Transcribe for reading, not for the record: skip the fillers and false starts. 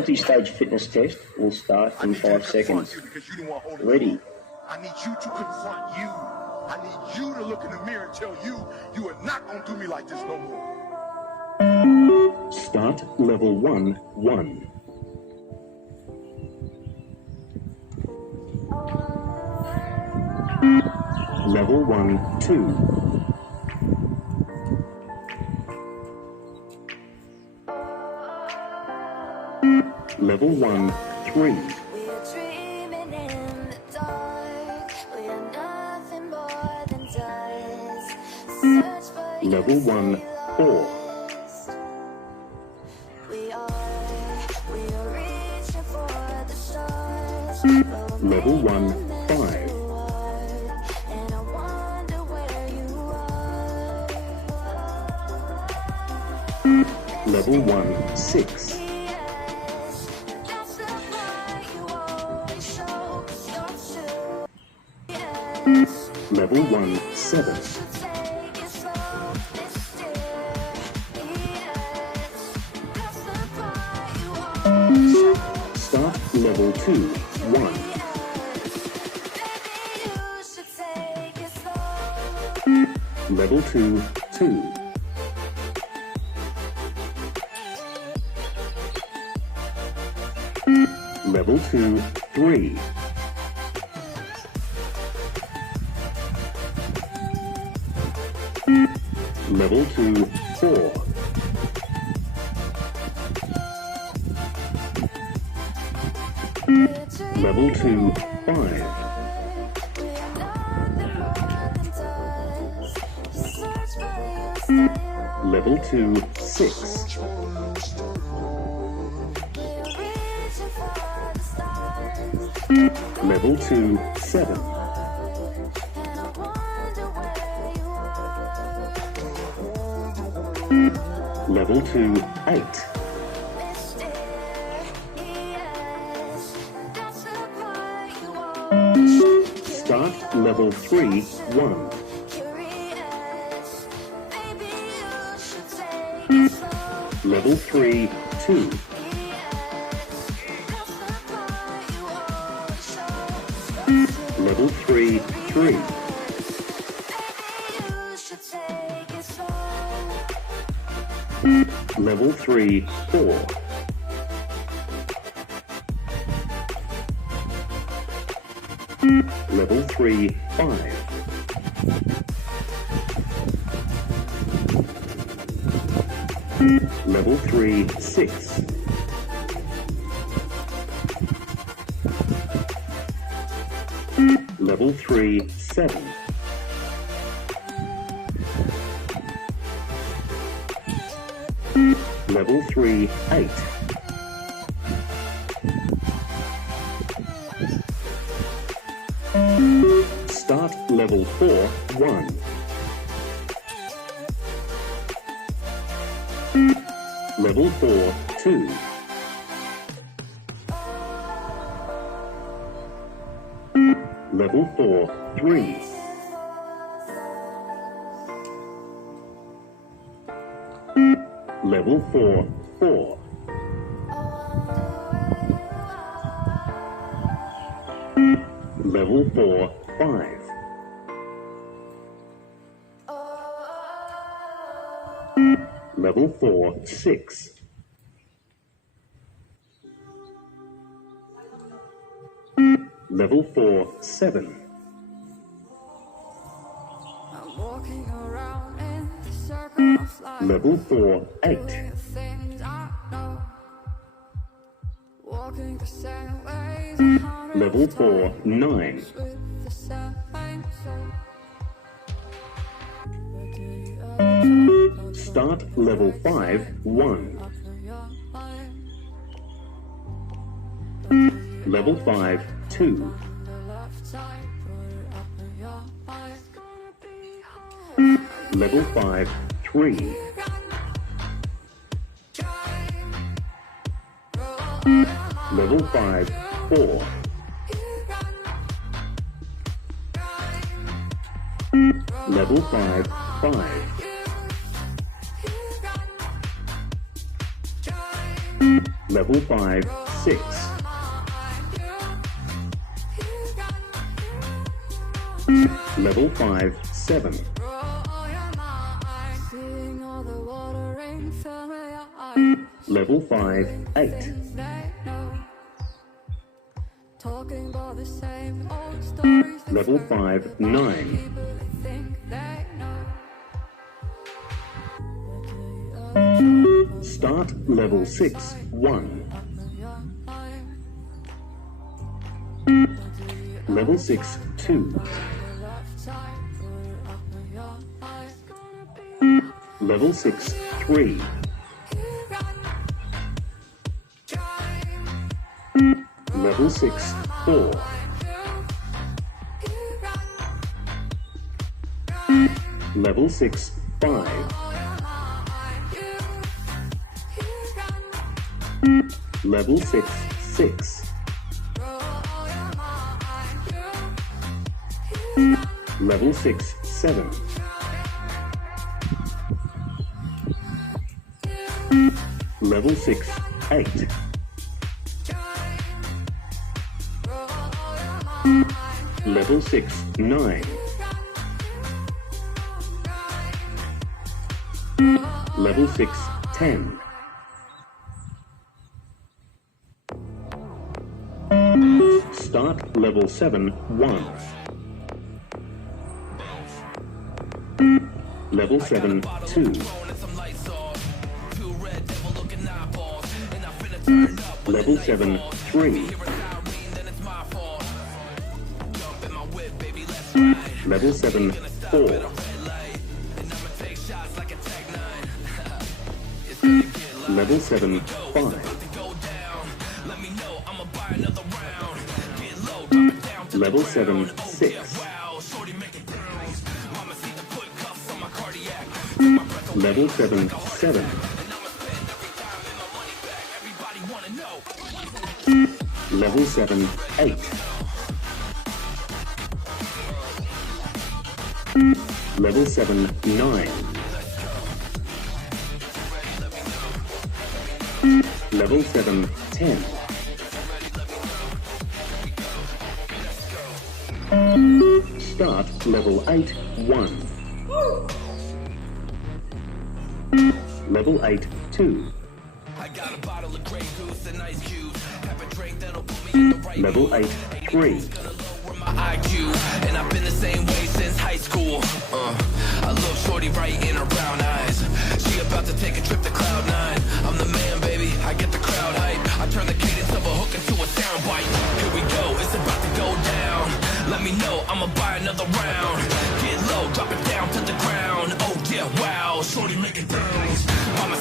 multi-stage fitness test will start in 5 seconds. Ready? I need you to confront you. I need you to look in the mirror and tell you, you are not going to do me like this no more. Start level 1, 1. Level 1, 2. Level 1, 3. Level 1, 4. Level 1, 5. Level 1, 6. Level 1, 7. Start level 2, 1. Level 2, 2. Level 2, 3. Level 2, 4. Level 2, 5. Level 2, 6. Level 2, 7. Level 2, 8. Start level 3, 1. Level 3, 2. Level 3, 3. Level 3, 4. Level 3, 5. Level 3, 6. Level 3, 7. Level 3, 8. Start level 4, 1. Level 4, 2. Level 4, 3. Level 4, 4. Level 4, 5. Level 4, 6. Level 4, 7. Level 4, 8. Level 4, 9. Start level 5, 1. Level 5, 2. Level 5, 3. Level 5, 4. Level 5, 5. Level 5, 6. Level 5, 7. Level 5, 8. Level 5, 9. Start level 6, 1. Level 6, 2. Level 6, 3. Level 6, 4. Level 6, 5. Level 6, 6. Level 6, 7. Level 6, 8. Level 6, 9. Level 6, 10. Start level 7, 1. Level 7, 2. Level 7, 3. Level 7, 4. Level 7, 5. Level 7, 6. Level 7, 7. Level 7, 8. Level 7, 9. Level 7, 10. Start level 8, 1. Level 8, 2. Level 8, 3. And I've been the same way since high school. I love shorty right in her brown eyes. She about to take a trip to Cloud 9. I'm the man, baby, I get the crowd hype. I turn the cadence of a hook into a soundbite. Here we go, it's about to go down. Let me know, I'ma buy another round. Get low, drop it down to the ground. Oh yeah, wow, shorty make it bounce. Mama